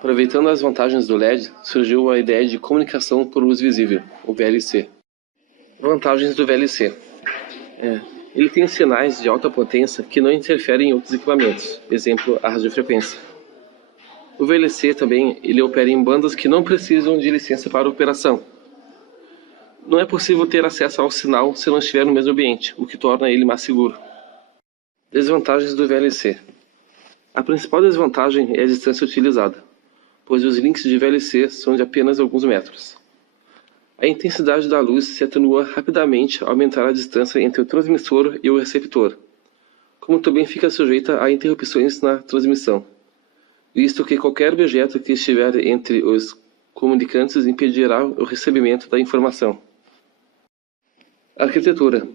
Aproveitando as vantagens do LED, surgiu a ideia de comunicação por luz visível, o VLC. Vantagens do VLC. Ele tem sinais de alta potência que não interferem em outros equipamentos, exemplo, a radiofrequência. O VLC também ele opera em bandas que não precisam de licença para operação. Não é possível ter acesso ao sinal se não estiver no mesmo ambiente, o que torna ele mais seguro. Desvantagens do VLC. A principal desvantagem é a distância utilizada, pois os links de VLC são de apenas alguns metros. A intensidade da luz se atenua rapidamente ao aumentar a distância entre o transmissor e o receptor, como também fica sujeita a interrupções na transmissão, visto que qualquer objeto que estiver entre os comunicantes impedirá o recebimento da informação. Arquitetura.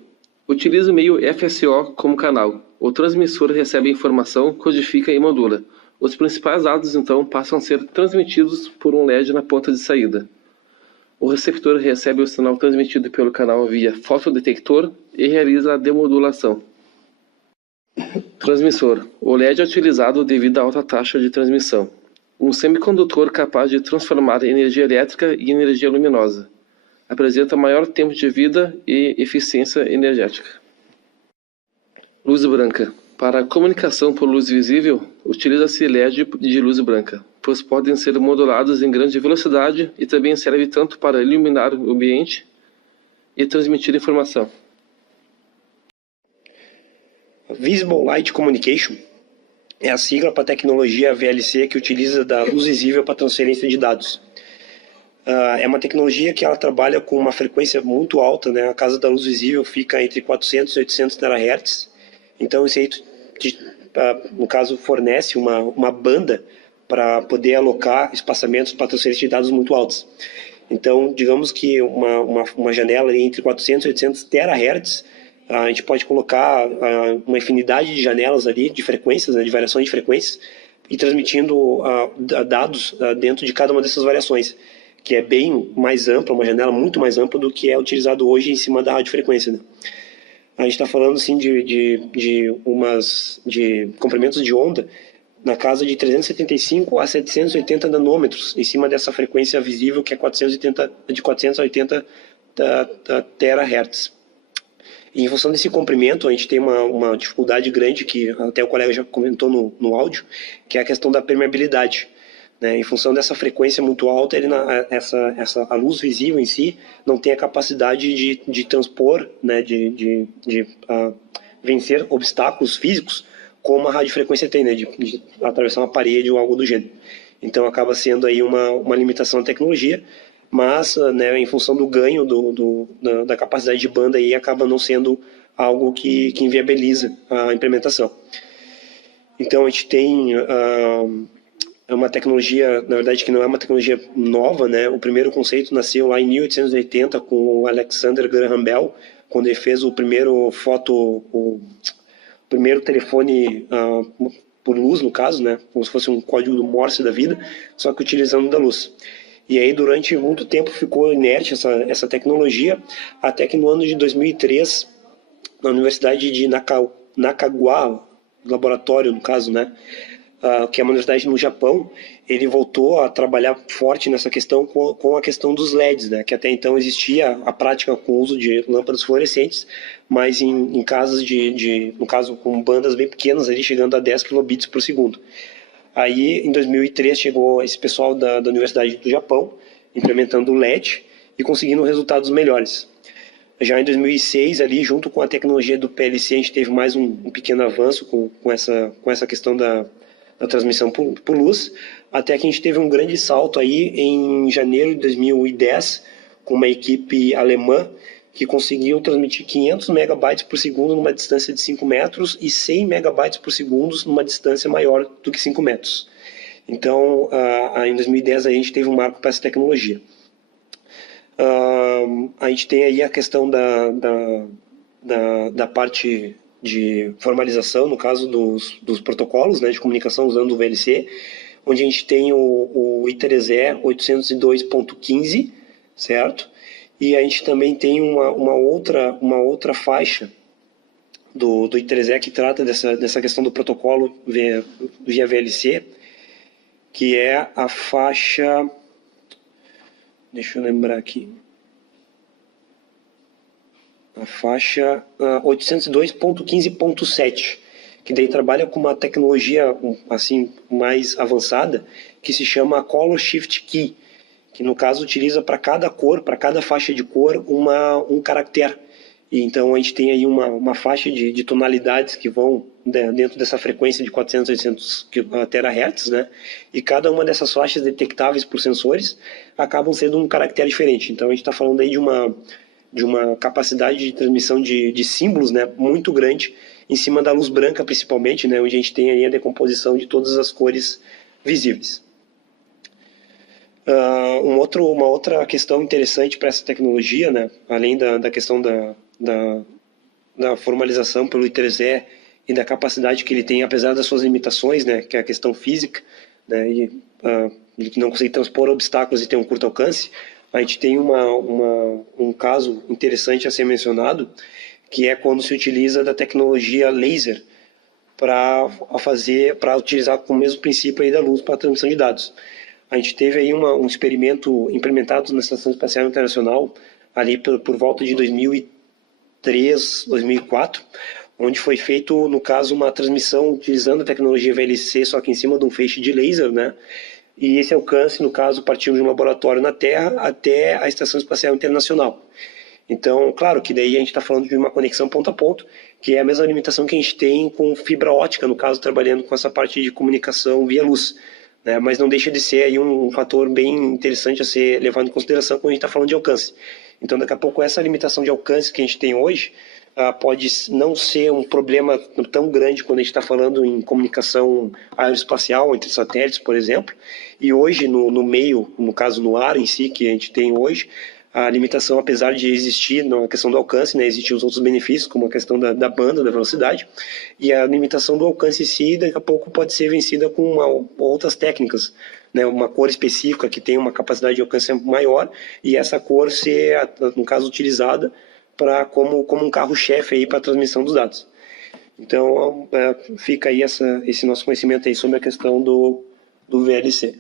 Utiliza o meio FSO como canal. O transmissor recebe a informação, codifica e modula. Os principais dados, então, passam a ser transmitidos por um LED na ponta de saída. O receptor recebe o sinal transmitido pelo canal via fotodetector e realiza a demodulação. Transmissor. O LED é utilizado devido à alta taxa de transmissão. Um semicondutor capaz de transformar energia elétrica em energia luminosa. Apresenta maior tempo de vida e eficiência energética. Luz branca. Para a comunicação por luz visível, utiliza-se LED de luz branca, pois podem ser modulados em grande velocidade e também serve tanto para iluminar o ambiente e transmitir informação. Visible Light Communication é a sigla para a tecnologia VLC que utiliza da luz visível para transferência de dados. É uma tecnologia que ela trabalha com uma frequência muito alta, né? A casa da luz visível fica entre 400 e 800 terahertz. Então, isso aí, no caso, fornece uma banda para poder alocar espaçamentos para transferência de dados muito altos. Então, digamos que uma janela entre 400 e 800 terahertz, a gente pode colocar uma infinidade de janelas ali, de frequências, né, de variações de frequências, e transmitindo dados dentro de cada uma dessas variações, que é bem mais ampla, uma janela muito mais ampla do que é utilizado hoje em cima da radiofrequência, né? A gente está falando assim, de comprimentos de onda na casa de 375 a 780 nanômetros em cima dessa frequência visível que é de 480 terahertz. E em função desse comprimento, a gente tem uma dificuldade grande, que até o colega já comentou no áudio, que é a questão da permeabilidade. Né? Em função dessa frequência muito alta, a luz visível em si não tem a capacidade de transpor, né? de vencer obstáculos físicos, como a radiofrequência tem, né? de atravessar uma parede ou algo do gênero. Então acaba sendo aí uma limitação da tecnologia, mas né, em função do ganho da capacidade de banda, aí, acaba não sendo algo que inviabiliza a implementação. Então a gente tem uma tecnologia, na verdade, que não é uma tecnologia nova, né? O primeiro conceito nasceu lá em 1880 com o Alexander Graham Bell, quando ele fez o primeiro telefone por luz, no caso, né? Como se fosse um código do Morse da vida, só que utilizando da luz. E aí, durante muito tempo, ficou inerte essa tecnologia, até que no ano de 2003, na Universidade de Nakagawa, laboratório, no caso, né? Que é uma universidade no Japão, ele voltou a trabalhar forte nessa questão com a questão dos LEDs, né? Que até então existia a prática com o uso de lâmpadas fluorescentes, mas em casas no caso, com bandas bem pequenas, ali, chegando a 10 kilobits por segundo. Aí, em 2003, chegou esse pessoal da Universidade do Japão, implementando o LED e conseguindo resultados melhores. Já em 2006, ali, junto com a tecnologia do PLC, a gente teve mais um pequeno avanço com essa questão da transmissão por luz, até que a gente teve um grande salto aí em janeiro de 2010, com uma equipe alemã que conseguiu transmitir 500 megabytes por segundo numa distância de 5 metros e 100 megabytes por segundo numa distância maior do que 5 metros. Então, em 2010, a gente teve um marco para essa tecnologia. A gente tem aí a questão da parte de formalização, no caso dos protocolos, né, de comunicação usando o VLC, onde a gente tem o I3E 802.15, certo? E a gente também tem uma outra faixa do I3E que trata dessa questão do protocolo via VLC, que é a faixa, deixa eu lembrar aqui, a faixa 802.15.7, que daí trabalha com uma tecnologia assim mais avançada, que se chama Color Shift Key, que no caso utiliza para cada cor, para cada faixa de cor, um caractere. E então a gente tem aí uma faixa de tonalidades que vão dentro dessa frequência de 400, 800 terahertz, né? E cada uma dessas faixas detectáveis por sensores acabam sendo um caractere diferente. Então a gente está falando aí de uma capacidade de transmissão de símbolos, né, muito grande, em cima da luz branca principalmente, né, onde a gente tem aí a decomposição de todas as cores visíveis. Uma outra questão interessante para essa tecnologia, né, além da questão da formalização pelo I3E e da capacidade que ele tem, apesar das suas limitações, né, que é a questão física, né, de que não consegue transpor obstáculos e ter um curto alcance, a gente tem um caso interessante a ser mencionado, que é quando se utiliza da tecnologia laser para utilizar com o mesmo princípio aí da luz para a transmissão de dados. A gente teve aí um experimento implementado na Estação Espacial Internacional ali por volta de 2003, 2004, onde foi feito, no caso, uma transmissão utilizando a tecnologia VLC, só que em cima de um feixe de laser, né? E esse alcance, no caso, partiu de um laboratório na Terra até a Estação Espacial Internacional. Então, claro que daí a gente está falando de uma conexão ponto a ponto, que é a mesma limitação que a gente tem com fibra ótica, no caso, trabalhando com essa parte de comunicação via luz, né? Mas não deixa de ser aí um fator bem interessante a ser levado em consideração quando a gente está falando de alcance. Então, daqui a pouco, essa limitação de alcance que a gente tem hoje pode não ser um problema tão grande quando a gente está falando em comunicação aeroespacial entre satélites, por exemplo. E hoje, no meio, no caso no ar em si, que a gente tem hoje, a limitação, apesar de existir na questão do alcance, né, existem os outros benefícios, como a questão da banda, da velocidade, e a limitação do alcance em si, daqui a pouco pode ser vencida com outras técnicas, né, uma cor específica que tem uma capacidade de alcance maior, e essa cor ser, no caso, utilizada como um carro-chefe aí para a transmissão dos dados. Então, fica aí esse nosso conhecimento aí sobre a questão do VLC.